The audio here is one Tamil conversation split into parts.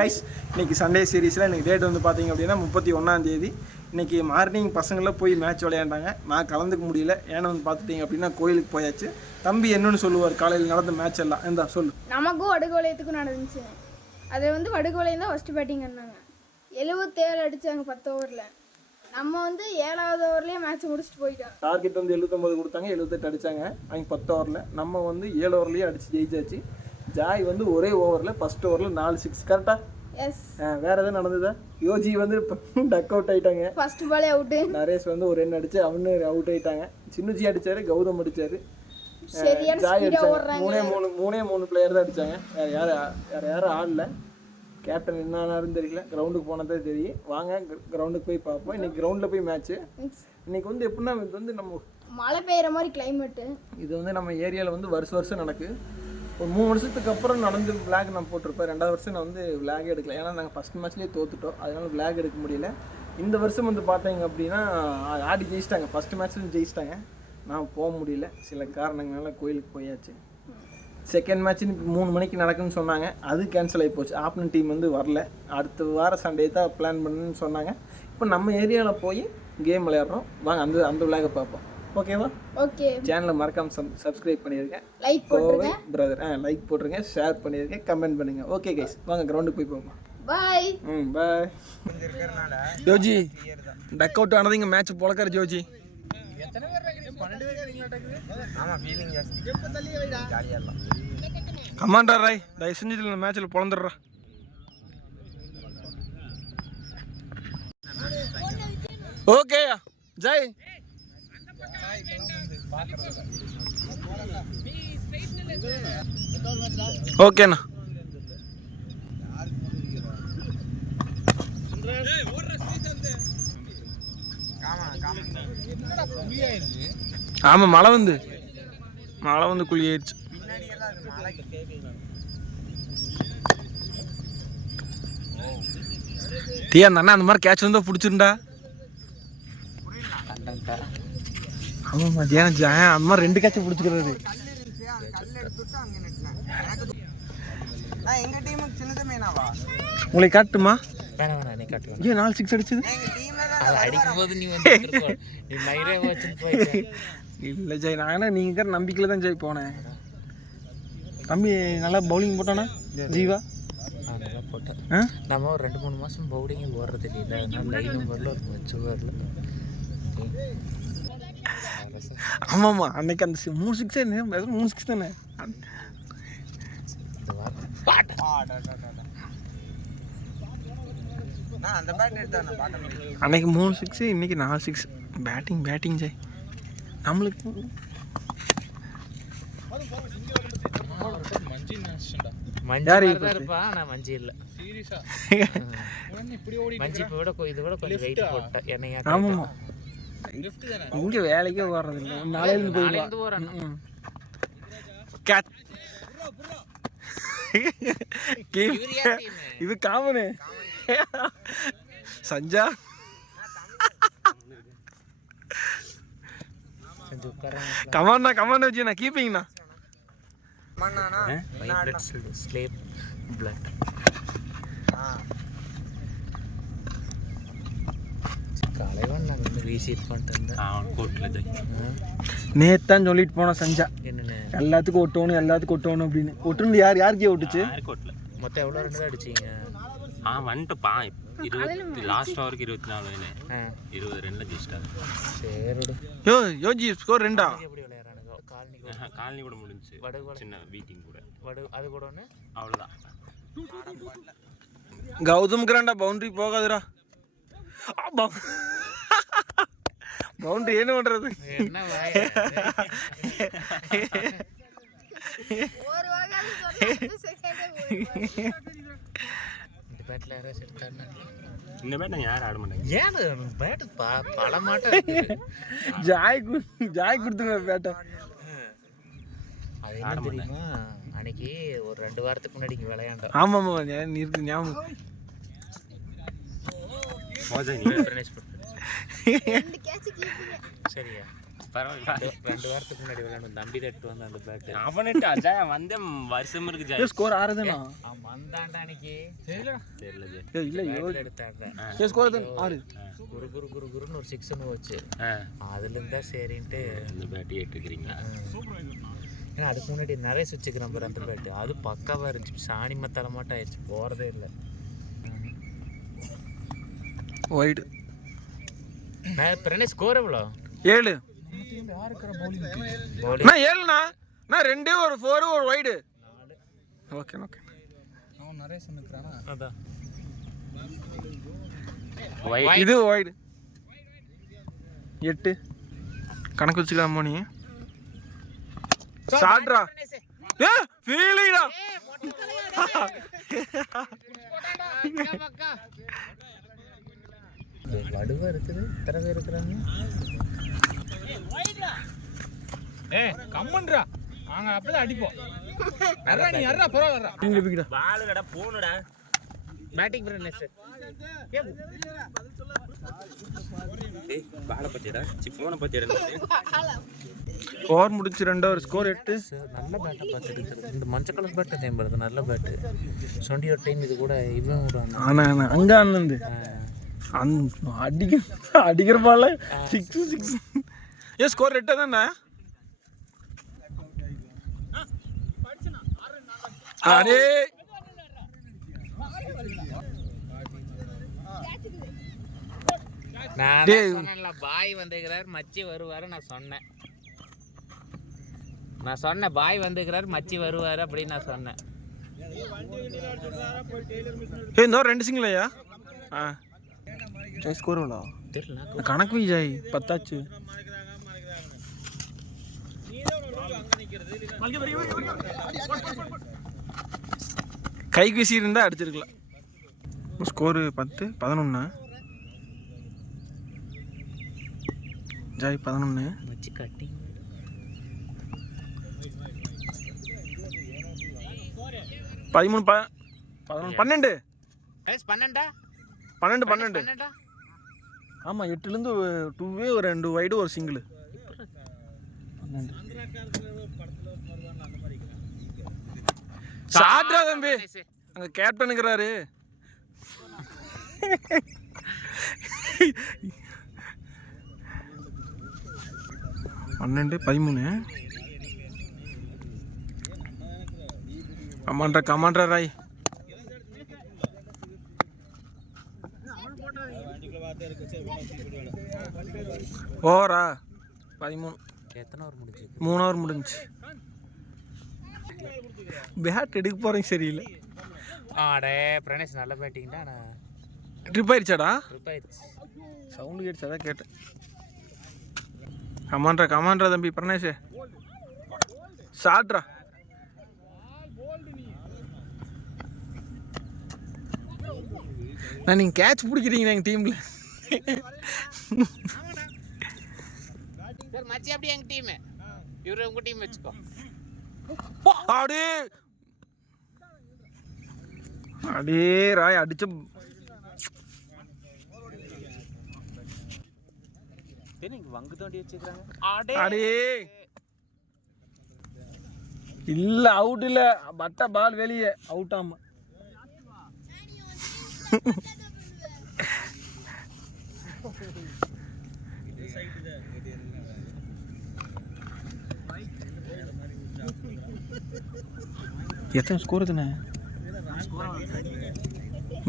கைஸ், இன்றைக்கி சண்டே சீரீஸில் இன்றைக்கி டேட் வந்து பார்த்திங்க அப்படின்னா 31 இன்றைக்கி மார்னிங் பசங்களாம் போய் மேட்ச் விளையாண்டாங்க. நான் கலந்துக்க முடியல. ஏன்னா வந்து பார்த்துட்டிங்க அப்படின்னா கோயிலுக்கு போயாச்சு. தம்பி என்னன்னு சொல்லுவார் காலையில் நடந்த மேட்ச் எல்லாம் எந்தா சொல்லு. நமக்கும் வடுகோலயத்துக்கும் நடந்துச்சு. அது வந்து வடுகோலயம் தான் ஃபஸ்ட்டு பேட்டிங் பண்ணாங்க. 77 அடித்தாங்க 10 ஓவரில். நம்ம வந்து 7வது ஓவர்லேயே மேட்ச் முடிச்சுட்டு போயிட்டோம். டார்கெட் வந்து 79 கொடுத்தாங்க, 78 அடித்தாங்க. அவங்க 10 ஓவரில். நம்ம வந்து 7 ஓவர்லேயே அடித்து ஜெயிச்சாச்சு. ஜாய் வந்து ஒரே ஓவரில் ஃபஸ்ட் ஓவரில் 4 6 கரெக்டாக. எஸ். வேறு எதுவும் நடந்ததா? யோஜி வந்து டக் அவுட் ஆகிட்டாங்க. ஃபர்ஸ்ட் பாலே அவுட்டு. நரேஷ் வந்து ஒரு ரன் அடிச்சு அவனு அவுட் ஆகிட்டாங்க. சின்னுஜி அடித்தார், கௌதம் அடித்தார், ஜாய் அடித்தாங்க. மூணே பிளேயர் தான் அடித்தாங்க. வேறு யாரும் ஆடல. கேப்டன் என்னான்னு தெரியல. கிரவுண்டுக்கு போனதே தெரியும். வாங்க கிரவுண்டுக்கு போய் பார்ப்போம். இன்றைக்கி கிரவுண்டில் போய் மேட்ச்சு. இன்றைக்கி வந்து எப்படின்னா இது வந்து நம்ம மழை பெய்கிற மாதிரி கிளைமேட்டு. இது வந்து நம்ம ஏரியாவில் வந்து வருஷம் நடக்கு. ஒரு 3 வருஷத்துக்கு அப்புறம் நடந்து விளாக் நான் போட்டிருப்பேன். 2வது வருஷம் நான் வந்து விளாகே எடுக்கல. ஏன்னா நாங்கள் ஃபஸ்ட் மேட்ச்லேயே தோத்துட்டோம். அதனால் விளாக் எடுக்க முடியல. இந்த வருஷம் வந்து பார்த்தீங்க அப்படின்னா ஆடி ஜெயிச்சிட்டாங்க. ஃபஸ்ட் மேட்ச்லையும் ஜெயிச்சிட்டாங்க. நான் போக முடியல சில காரணங்களால. கோயிலுக்கு போயாச்சு. செகண்ட் மேட்ச் 3 மணிக்கு நடக்குன்னு சொன்னாங்க. அது கேன்சல் ஆகி போச்சு. ஆப்னன் டீம் வந்து வரல. அடுத்த வாரம் சண்டே தான் பிளான் பண்ணுன்னு சொன்னாங்க. இப்போ நம்ம ஏரியாவில் போய் கேம் விளையாடுறோம். வாங்க அந்த விளாகை பார்ப்போம். ஓகேவா? ஓகே. சேனலை மறக்காம சப்ஸ்கிரைப் பண்ணிடுங்க. லைக் போடுங்க பிரதர். லைக் போட்டுருங்க, ஷேர் பண்ணிடுங்க, கமெண்ட் பண்ணுங்க. ஓகே கைஸ், வாங்க கிரவுண்டுக்கு போய் போவோம். Bye. Bye. Joji duck out ஆனது இங்கே மேட்ச் பொழக்காரு ஜோஜி. கமாண்டர் ராய் தயவு செஞ்சு இந்த மேட்ச்சில் பொழந்துடுறா. ஓகே ஜெய். ஓகேண்ணா. ஆமா, மழை வந்து குழி ஆயிடுச்சு. டீ அந்த அண்ணா அந்த மாதிரி கேட்ச் வந்தா பிடிச்சிருந்தா. ஆமா மத்தியானம் அந்த மாதிரி 2 கேட்ச் பிடிச்சிக்கிறது. உங்களுக்கு காட்டுமா? ஏன் 4 6 அடிச்சது? இல்லை ஜெய், நானே நீங்கள் நம்பிக்கையில் தான் ஜெய் போனேன். தம்பி நல்லா பவுலிங் போட்டானா ஜீவா? நல்லா போட்டேன். நம்ம ஒரு 2-3 மாதம் பவுலிங் ஓடுறது இல்லை. லைனும் வரல, ஒரு வச்சு வரல. ஆமாம்மா, அன்னைக்கு அந்த 3 6 3 6 தானே. அன்னைக்கு 3 6, இன்னைக்கு 4 6. பேட்டிங் ஜெய் நம்மளுக்கு. இங்க வேலைக்கே வர்றது இல்லை. நாளையிலிருந்து போயிடுவான். இது காமனு. சஞ்சா கமாண்டா வச்சுண்ணா கீப்பிங்கண்ணா. நேத்தான் சொல்லிட்டு போன சஞ்சா எல்லாத்துக்கும் ஒட்டணும் அப்படின்னு. ஒட்டுன்னு யாருக்கு ஒட்டுச்சு? மொத்தம் எவ்வளோ ரன் அடிச்சிங்க? வந்துட்டுப்பா 20 லாஸ்ட் ஓவருக்கு 24 20 ரன்ல ஜெயிச்சிட்டாங்க. சரி யோஜி ஸ்கோர் 2. எப்படி விளையாடுறானுங்க? காலனி கூட முடிஞ்சுச்சு. சின்ன வீட்டிங் கூட அது கூட ஒன்று அவ்வளோதான். கௌதம் கிராண்டா பவுண்டரி போகாதுடா. பவுண்டரி என்ன பண்றது? இந்த பேட் நான் யாரும் ஆட மாட்டேங்க. ஏன் பேட் பல மாட்டேன். ஜாய் கொடுத்துங்க பேட்டை. அது என்ன தெரியுமா, அன்னைக்கு ஒரு 2 வாரத்துக்கு முன்னாடி இங்கே விளையாண்டோம். ஆமாம் இருக்கு ஞாபகம். சரியா பரவாயில்ல. 2 வாரத்துக்கு முன்னாடி விளையாண்டு தம்பி தட்டு வந்து அந்த பேட்டு அவன்ட்டு அஜய் வந்த வருஷம் இருக்கு ஜெய். ஸ்கோர் 6 தானா? அவன் வந்தாண்டா அன்னைக்கு தெரியல ஜெய். ஏய் இல்ல எடுத்தாடுறேன் ஸ்கோர் 6. குருன்னு ஒரு 6 வச்சு அதுல இருந்தா சரின்ட்டு இந்த பேட்டி ஏற்றுக்கிறீங்க. ஏன்னா அதுக்கு முன்னாடி நிறைய சுவிட்சுக்கு நம்பர் அந்த பேட்டு அது பக்காவா இருந்துச்சு. சாணி மத்தால மட்டும் ஆயிடுச்சு, போறதே இல்லை. வைடு நான் இப்போ என்ன ஸ்கோர் எவ்வளோ? 7. நான் 7ண்ணா. நான் 2 ஒரு 4 ஒரு வைடு. Okay okay. அவன் நிறைய சொன்னுக்குறானா? அதான் இது வைடு 8 கணக்கு வச்சுக்கலாமா நீ? சாட்ரா ஏ ஃபீலிங்கடா. வடுவா இருக்குது, எத்தனை பேர் இருக்கிறாங்க? கம்மன்றா நாங்க அப்படியே அடிப்போம். அறா நீ அறா பரவாயில்லை. இங்க பிடிடா. பாலுடா போனுடா. Batting friendness. ஏய் பால பத்தியடா. போனை பத்தியடா. ஸ்கோர் முடிச்சு 2 ஸ்கோர் 8. நல்ல பேட்டை பார்த்துருக்கு. இந்த மஞ்சள் கலர் பேட்டை தேம்படுது, நல்ல பேட்டு. 21 டைம் இது கூட இவன் விடுவாங்க. ஆனா அங்க அண்ணந்து அடிக்கிற பால 6. ஏ ஸ்கோர் 8 தானே? அரே நான் பாய் வந்துக்கிறார் மச்சி வருவாரு. நான் சொன்னேன் பாய் வந்துக்கிறார் மச்சி வருவாரு அப்படின்னு நான் சொன்னேன். ஏ இந்த 2 சிங்கிளையா? ஜெய் ஸ்கோர் எவ்வளோ தெரியல, கணக்கு ஜெய் 10 ஆச்சு. கைக்கு வீசி இருந்தா அடிச்சிருக்கலாம். ஸ்கோரு 10 11. ஜாய் 11 மச்சி கட்டி 13 11 12 12. ஆமா 8ல இருந்து 2 ஒரு 2 வைடு ஒரு சிங்கிள். 12 சாட்ரா தம்பி அங்க கேப்டனுக்குறாரு. பன்னெண்டு 13. கமாண்டா ராய். ஓவரா 13. எத்தனை ஓவர் முடிஞ்சு? 3 ஓவர் முடிஞ்சு. பேட் எடுக்க போறீங்க சரியில்லை. ஆடே பிரணேஷ் நல்ல பேட்டிங் தான். நான் ட்ரிப் ஆயிடுச்சாடா? ட்ரிப் ஆயிடுச்சு. சவுண்டு கேட்டுச்சு, அதான் கேட்டேன். கமாண்டா தம்பி பிரணேஷ் சாட்ரா. நீங்க கேட்ச் பிடிக்கிறீங்க எங்க டீம்ல. சார் மச்சி அப்படியே எங்க டீம், இவரு உங்க டீம் வச்சுக்கோ. அடே ராய் அடிச்ச வங்கு தோண்டி வச்சுக்கிறாங்க. அடே இல்ல அவுட் இல்ல, பட்ட பால் வெளியே அவுட். ஆமா எத்தனை ஸ்கோர் தானே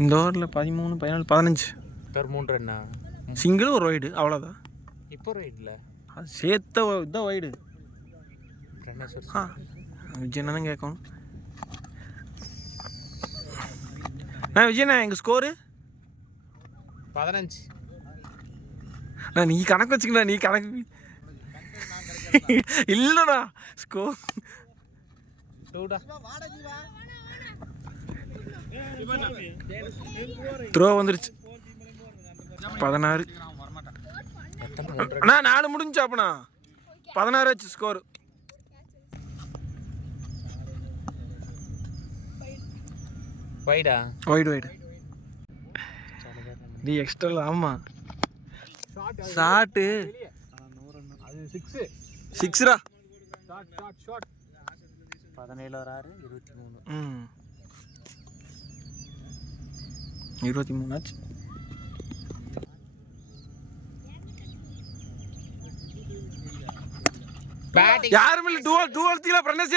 இந்த ஓவரில்? 13 14 15. 3 ரன்னா சிங்கிள் ஒரு வைடு அவ்வளோதான். இப்போ ரைட்ல அது சேர்த்த இதான் வைடு. ரன்னர்ஸ் விஜயண்ணா தான் கேட்கணும். விஜயண்ணா எங்கள் ஸ்கோரு 15. நீ கணக்கு வச்சுக்கண்ணா, நீ கணக்கு இல்லைடா. ஸ்கோர் த்ரோ வந்துருச்சு. 16. அண்ணா 4 முடிஞ்சு. அப்பண்ணா 16 ஆச்சு ஸ்கோர். வைடா வைடு நீ எக்ஸ்ட்ரா. ஆமாம் ஷாட்டு சிக்ஸ்ரா 17 ஒரு 6 23. 23 ஆச்சு. பேட்டிங் யாரும் இல்ல. டூவல் தீல பிரனஸ்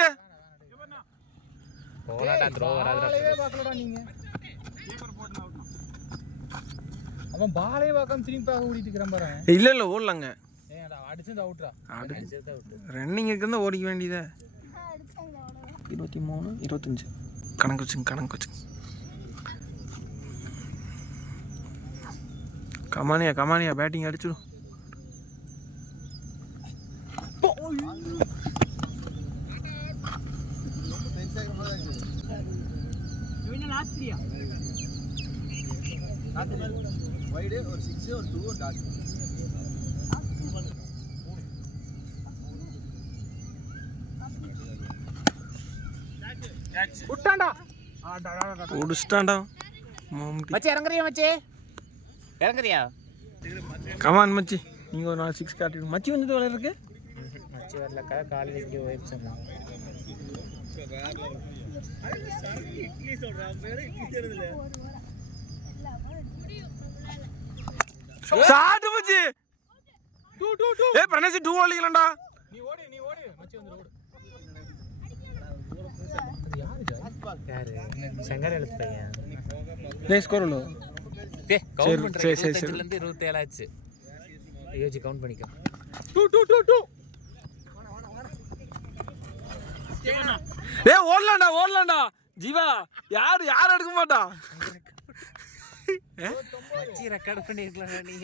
போலாடா த்ரோ வராதடா. அவன் பாலே வாக்கம் திரும்பி ஓடிட்டு இருக்கிறான் பாரு. இல்ல ஓடலாங்க. ஏடா அடிச்சது அவுட்ரா. அடிச்சது அவுட். ரன்னிங் இருக்குன்னா ஓடிக்க வேண்டியதா. 23 25 கணக்கு வச்சுங்க. கமானியா பேட்டிங் அடிச்சிடும். உடுஸ்டாண்டா மச்சி இறங்குறியா? கமான் மச்சி, நீங்க ஒரு 4 6 காட்டிடுங்க. மச்சி வந்து விளையாட இருக்கு. மச்சி வரலக்கா, காலையில் இங்கே போயிடுச்சு. சாடு மச்சி. ஏய் பிரணேஷ் 2 ஓடிக்கலடா. நீ ஓடு மச்சி வந்து ஓடு. யாரு சங்கர் எழுத்து பையன். டேய் ஸ்கோர் எவ்வளோ? டேய் கவுண்ட் பண்ற. சரி 25 ல இருந்து 27 ஆச்சு. யோசி கவுண்ட் பண்ணிக்கோ. 2 ஏய் ஓடலாம்டா ஜீவா. யார் எடுக்க மாட்டா. மச்சி ரெக்கார்ட் பண்ணிருக்கலாம் நீ.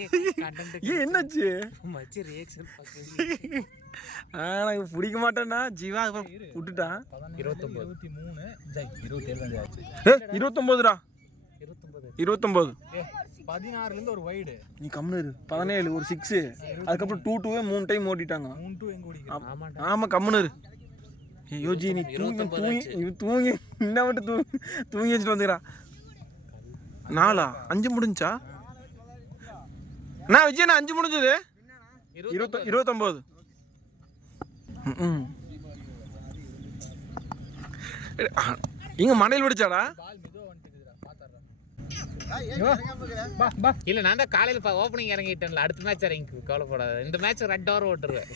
கண்டென்ட் ஏய் என்னாச்சு? மச்சி ரியாக்ஷன் பாக்க எனக்கு பிடிக்க மாட்டேன்னா ஜீவா விட்டுட்டான். 29 23 27 ஆச்சு. 29டா. 29 16 ல இருந்து ஒரு வைடு. நீ கம்னு இரு. 17 ஒரு 6 அதுக்கப்புறம் 2 3 டைம் ஓடிட்டாங்க. 3-2 எங்க ஓடிக்கிறான்? ஆமா கம்னு இரு. யோஜி நீ தூங்கி என்ன மட்டும் தூங்கி வச்சுட்டு வந்துக்கிறா. 4 5 முடிஞ்சா? நான் விஜய் 5 முடிஞ்சது. 29 இங்க மண்டையில் பிடிச்சாடா. இல்ல நான் தான் காலையில ஓப்பனிங் இறங்கிட்டேன்ல. அடுத்த மேட்ச் இறங்கி கவலைப்படாத. இந்த மேட்ச் 2 ஓவர் ஓட்டுருவேன்.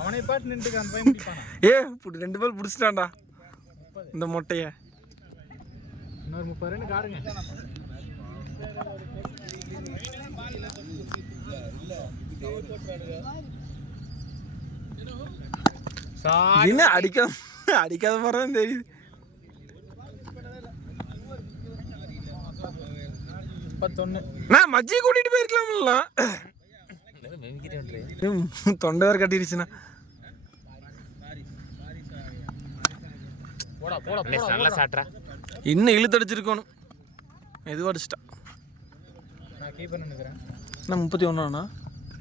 அவனை பாட்டு நின்னுட்டு அந்த பையன் முடிப்பானா? 2 பால் பிடிச்சிட்டான்டா இந்த மொட்டைய. இன்னொரு 30 ரன் காடுங்க. என்ன அடிக்காத மாதிரிதான் தெரியுது. 31 நான் மஜ்ஜி கூட்டிட்டு போயிருக்கலாம்ல. தொண்டை வேற கட்டிடுச்சுன்னா. நல்லா சாட்றா. இன்னும் இழுத்தடிச்சிருக்கணும். எதுவும் அடிச்சிட்டா. நான் கீப்பர் நினைக்கிறேன். நான் 31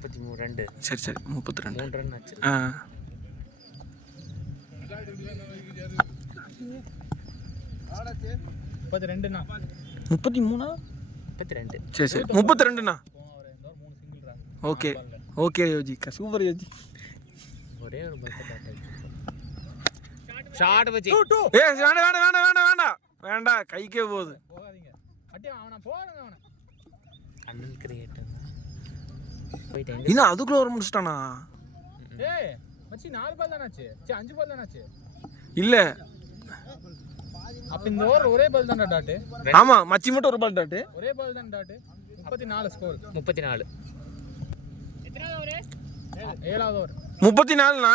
32. சரி 32 3 ரன் ஆச்சு. 32ண்ணா. 33 32. சரி 32ண்ணா. Okay யோஜி super யோஜி. ஒரே ஒரு பால் பேட் ஷாட் வச்சி. ஏய் வேண்டாம் கைக்கே போகுது. போகாதீங்க. அடி அவன போடுங்க அவன. அண்ணன் கிரியேட்டர் போய்ட்டேன். இன்னும் அதுக்குள்ள ஒரு முடிச்சிட்டானா? ஏய் மச்சி 4 பால் தான ஆச்சு. 5 பால் தான ஆச்சு. இல்ல அப்ப இந்த ஓவர் ஒரே பால் தான டாட். ஆமா மச்சி மட்டும் ஒரு பால் டாட். ஒரே பால் தான் டாட். 34 ஸ்கோர். 34. எத்தனாவது ஓவர்? 7வது ஓவர். 34ண்ணா.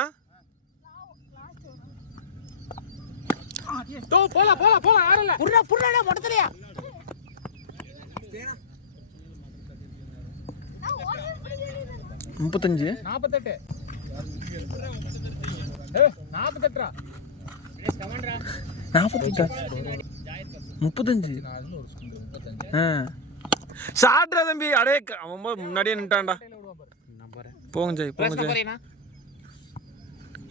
டோ போலாம் யாரும் இல்ல. புறடா மொட்டதறியா. 35 48. ஏய் 48டா. எஸ் கமாண்டரா. 48 35 4 ஒரு ஸ்கூல் 35. சாட்ரா தம்பி. அடே அவன் முன்னாடியே நின்ட்டான்டா. நம்பர் போங்க ஜெய்.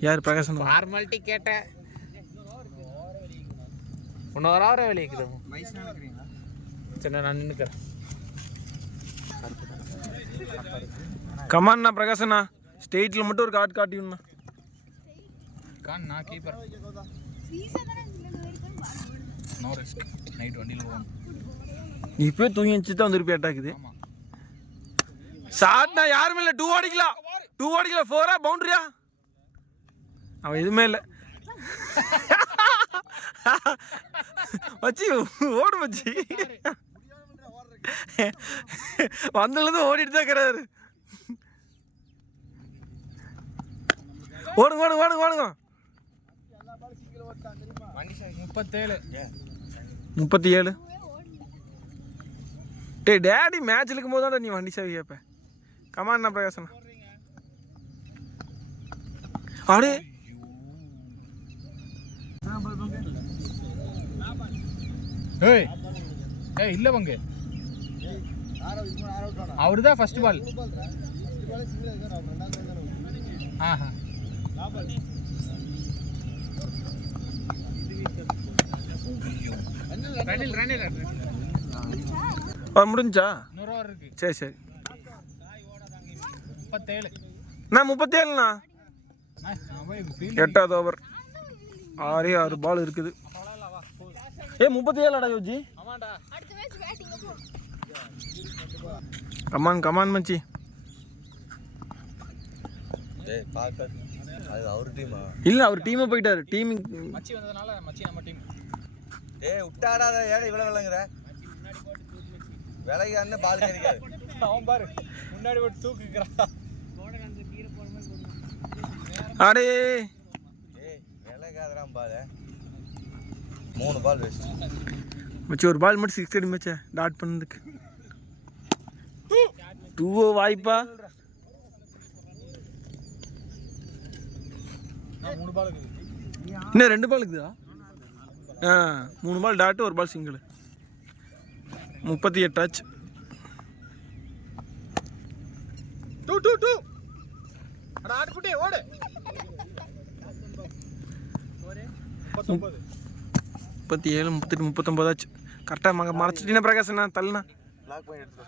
யார் பிரகாசன்? ஃபார்மாலிட்டி கேட்ட. 1 ஹவர் வெளியிக்குது. சரி நான் நின்றுக்கிறேன். கமான்ண்ணா பிரகாசண்ணா, ஸ்டேட்டில் மட்டும் ஒரு கார்டு காட்டிவிண்ணா. நான் கீப்பர். No risk. நைட் வண்டியில் போகணும். நீ இப்போ தூங்கி வச்சு தான் வந்துருப்பி அட்டாக்குது. ஷாட்னா யாருமே இல்லை. 2 அடிக்கலாம் 4-ஆ பவுண்டரியா? அவன் எதுவுமே இல்லை. மச்சி ஓடு மச்சி. வந்ததுலேருந்து ஓடிட்டு தான் இருக்கிறாரு. ஓடுங்க ஓடுங்க ஓடுங்க ஓடுங்க. 37. டேய் டேடி மேட்ச் இருக்கும் போது நீ வண்டி சாவி கேட்ப. கமாண்ணா பிரகாசண்ணா. அடே ஏய் ஏய் இல்லை பங்கு, அவரு தான் ஃபர்ஸ்ட் பால். ஆஹா முடிஞ்சா? 100 ஓவர் இருக்கு. சரி சரி. 37. நான் 37ண்ணா. 8வது ஓவர் 6 பால் இருக்குது. 37 யோஜி. கமான் கமான் மச்சி. இல்ல அவர் டீமே போயிட்டாரு. டீம் மச்சி வந்ததனால மச்சி நம்ம டீம். விட்டாடா ஏடா இவ்வளவு விளங்குற விலகி அண்ணன் பால் கிடைக்காது. அவன் பாரு முன்னாடி போட்டு தூக்குறான். அடே விலகாதரான் பால். 3 பால் வேஸ்ட் மச்சி. ஒரு பால் மட்டும் 6 அடி மச்சா டாட் பண்ணதுக்கு. 2 வாய்ப்பா. 3 பால் இருக்குது. இன்னும் 2 பால் இருக்குதா? 3 பால் டாட்டு, 1 பால் சிங்கிள். 38 ஆச்சு. 2 அட ஆடுக்குட்டி ஓடு. 37 38 39 ஆச்சு. கரெக்டாக மறைச்சிட்டீங்கன்னா பிரகாசண்ணா தள்ளுண்ணா. லாக் பண்ணி எடுத்து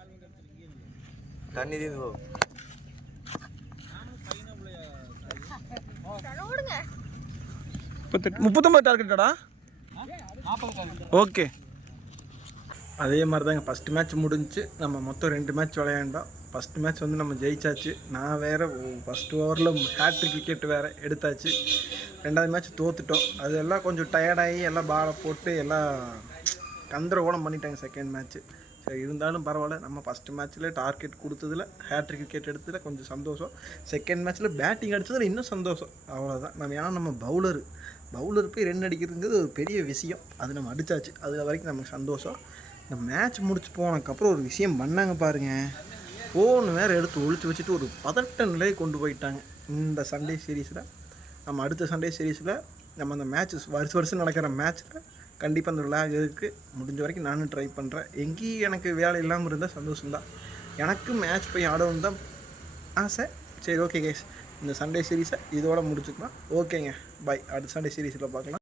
தண்ணி தீந்து போ. 39 டார்கெட்டாடா? ஓகே. அதே மாதிரி தாங்க ஃபஸ்ட்டு மேட்ச் முடிஞ்சு. நம்ம மொத்தம் 2 மேட்ச் விளையாண்டோம். ஃபஸ்ட்டு மேட்ச் வந்து நம்ம ஜெயிச்சாச்சு. நான் வேறு ஃபஸ்ட் ஓவரில் ஹேட்ரிக் விக்கெட் வேறு எடுத்தாச்சு. 2வது மேட்ச் தோத்துட்டோம். அதெல்லாம் கொஞ்சம் டயர்டாகி எல்லாம் பாலை போட்டு எல்லாம் கந்தரகோலம் பண்ணிட்டாங்க செகண்ட் மேட்ச்சு. சரி இருந்தாலும் பரவாயில்ல. நம்ம ஃபஸ்ட்டு மேட்ச்சில் டார்கெட் கொடுத்ததில் ஹேட்ரிக் விக்கெட் எடுத்ததில் கொஞ்சம் சந்தோஷம். செகண்ட் மேட்ச்சில் பேட்டிங் அடித்ததில் இன்னும் சந்தோஷம். அவ்வளோதான். ஏன்னா நம்ம பவுலர் போய் 2 அடிக்கிறதுங்கிறது ஒரு பெரிய விஷயம். அது நம்ம அடித்தாச்சு. அது வரைக்கும் நமக்கு சந்தோஷம். இந்த மேட்ச் முடிச்சு போனதுக்கப்புறம் ஒரு விஷயம் பண்ணாங்க பாருங்கள். ஃபோன் வேறு எடுத்து ஒழிச்சு வச்சுட்டு ஒரு பதட்ட நிலையை கொண்டு போயிட்டாங்க. இந்த சண்டே சீரீஸில் நம்ம அடுத்த சண்டே சீரீஸில் நம்ம அந்த மேட்ச் வருஷம் நடக்கிற மேட்ச்சில் கண்டிப்பாக அந்த விளையாட இருக்குது. முடிஞ்ச வரைக்கும் நானும் ட்ரை பண்ணுறேன். எங்கேயும் எனக்கு வேலை இல்லாமல் இருந்தால் சந்தோஷம்தான். எனக்கு மேட்ச் போய் ஆடணும் தான் ஆசை. சரி ஓகே கைஸ், இந்த சண்டே சீரீஸை இதோட முடிச்சுக்கலாம். ஓகேங்க, பாய். அடுத்த சண்டே சீரீஸில் பார்க்கலாம்.